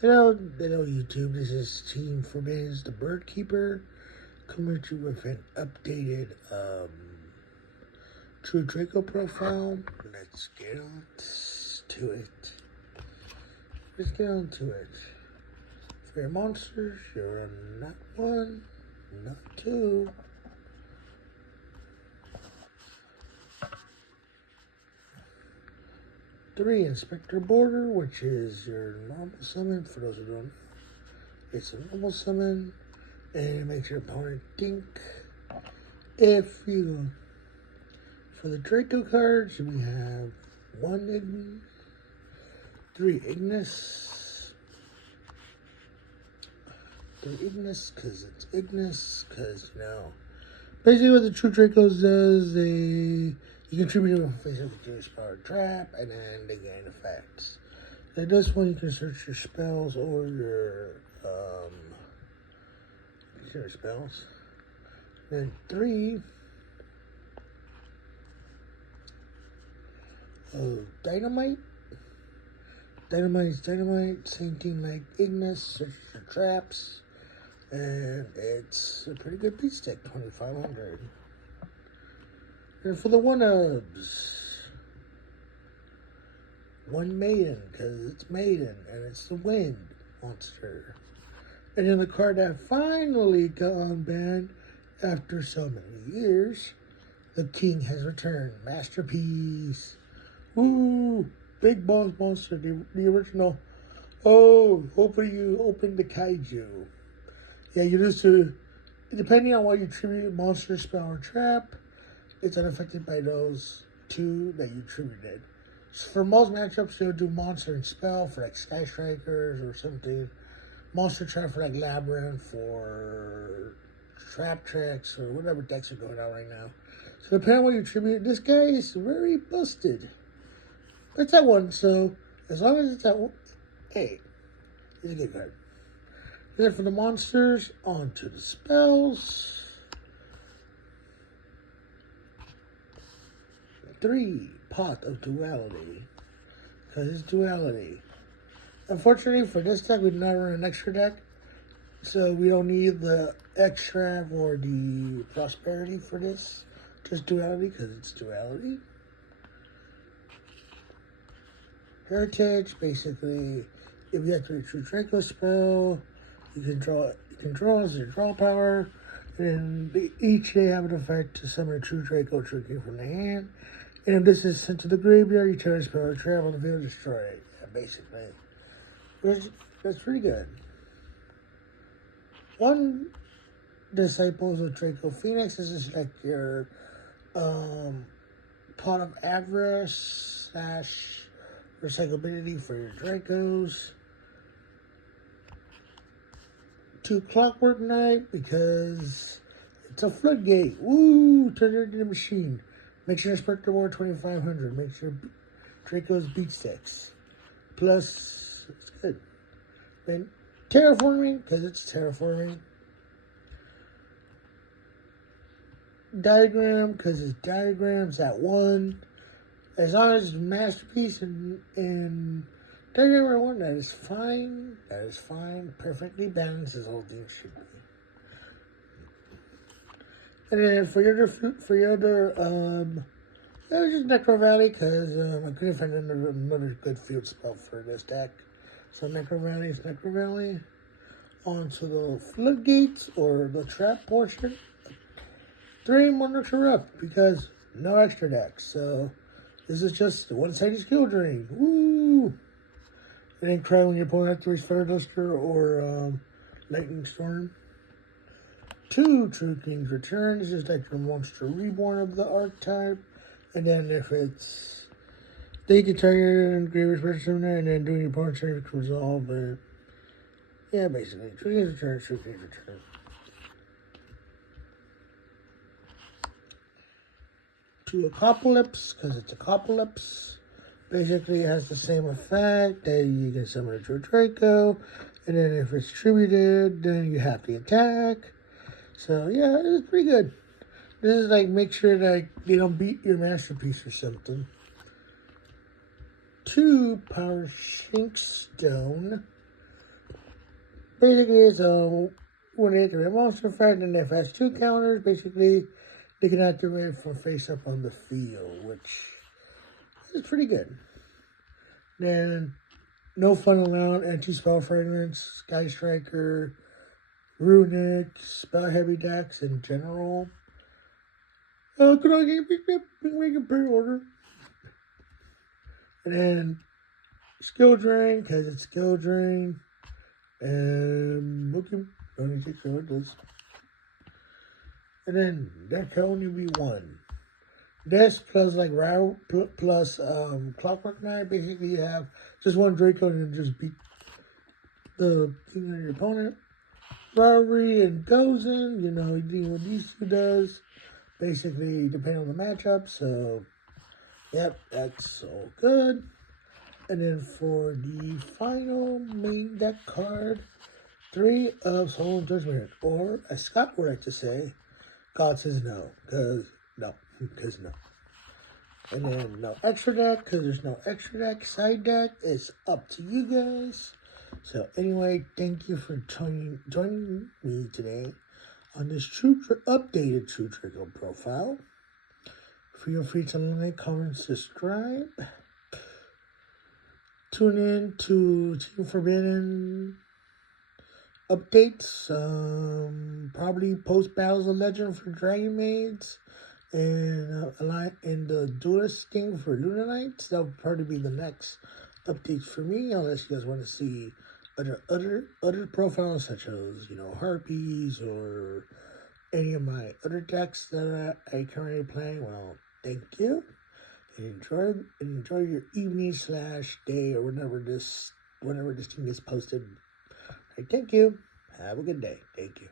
Hello YouTube, this is Team Forbids the Bird Keeper coming to you with an updated True Draco profile. Let's get on to it. Let's get on to it. For your monsters, you're not one, not two. Three, Inspector Border, which is your normal summon. For those who don't know, it's a normal summon, and it makes your opponent think. If you, for the Draco cards, we have one Ignis, three Ignis, because it's Ignis, because basically what the True Dracos does, you contribute to a face-up power trap, and then they gain effects. At this one, you can search your spells or your spells. Then three, Dynamite. Dynamite, same thing like Ignis, search your traps, and it's a pretty good beat stick, 2,500. And for the one-ups, one Maiden, because it's Maiden, and it's the Wind monster. And then the card that finally got unbanned after so many years, the King has returned. Masterpiece. Woo! Big Boss Monster, the original. Oh, hopefully you opened the Kaiju. Yeah, you used to, depending on what you tribute, monster, spell, or trap, it's unaffected by those two that you tributed. So for most matchups, you'll do monster and spell for like Sky Strikers or something. Monster trap for like Labyrinth or Trap Tracks or whatever decks are going on right now. So depending on what you tribute, this guy is very busted. But it's that one, so as long as it's that one, hey, it's a good card. Then for the monsters, on to the spells. 3, Pot of Duality, because it's duality. Unfortunately, for this deck, we do not run an extra deck, so we don't need the extra or the prosperity for this. Just duality, because it's duality. Heritage, basically, if you have to True Draco spell, you can draw as your draw power, and each they have an effect to summon a True Draco True King from the hand. And if this is sent to the graveyard, you turn a spell or travel the field, destroy it. Yeah, basically. That's pretty good. One Disciples of Draco Phoenix. This is like your Pot of Avarice / recyclability for your Dracos. 2, Clockwork Knight, because it's a floodgate. Woo! Turn it into a machine. Makes your Inspector War 2,500. Makes your Dracos beat sticks. Plus, it's good. Then terraforming, because it's terraforming. Diagram, because it's diagrams at 1. As long as it's Masterpiece and Diagram at 1, that is fine. That is fine. Perfectly balanced as all things should be. And then for your other that was just Necro Valley, because I couldn't find another good field spell for this deck. So Necro Valley is Necro Valley. On to the Floodgates, or the trap portion. 3 Monarchs Erupt, because no extra decks. So this is just one-sided skill drain. Woo! And then cry when your opponent activates Fire Duster or Lightning Storm. 2 True King's Return. This is like your monster reborn of the archetype. And then if it's, they can target and Graver's Return, and then doing your opponent's turn to resolve it. Yeah, basically. True King's Return, True King's Return. 2 Apocalypse, because it's Apocalypse. Basically, it has the same effect that you can summon a True Draco. And then if it's tributed, then you have to attack. So, yeah, it's pretty good. This is like, make sure that they don't beat your Masterpiece or something. 2 Power Sink Stone. Basically, it's when they enter a monster fight, and if it has 2 counters, basically they can activate from face up on the field, which is pretty good. Then, no fun allowed, anti-spell fragments, Sky Striker, Runic, Spell Heavy decks in general. Could I make a pre-order? And then Skill Drain, because it's Skill Drain. And okay, let me take care of this. And then that can only be one. This plus like Row plus Clockwork Knight. Basically, you have just one Draco and just beat the king of your opponent. Rivalry and Gozen, you know, what these two does. Basically, depending on the matchup. So, yep, that's all good. And then for the final main deck card, 3 of Solemn Judgment, or as Scott would like to say, God says no, because no. And then no extra deck, because there's no extra deck. Side deck, it's up to you guys. So anyway, thank you for joining me today on this updated True Draco profile. Feel free to like, comment, subscribe. Tune in to Team Forbidden updates. Probably post Battles of Legend for Dragon Maids. And the duelist thing for Luna Knights. That'll probably be the next updates for me, unless you guys want to see other profiles such as, you know, Harpies or any of my other decks that I currently playing. Well, thank you. And enjoy your evening / day or whenever this thing is posted. All right, thank you. Have a good day. Thank you.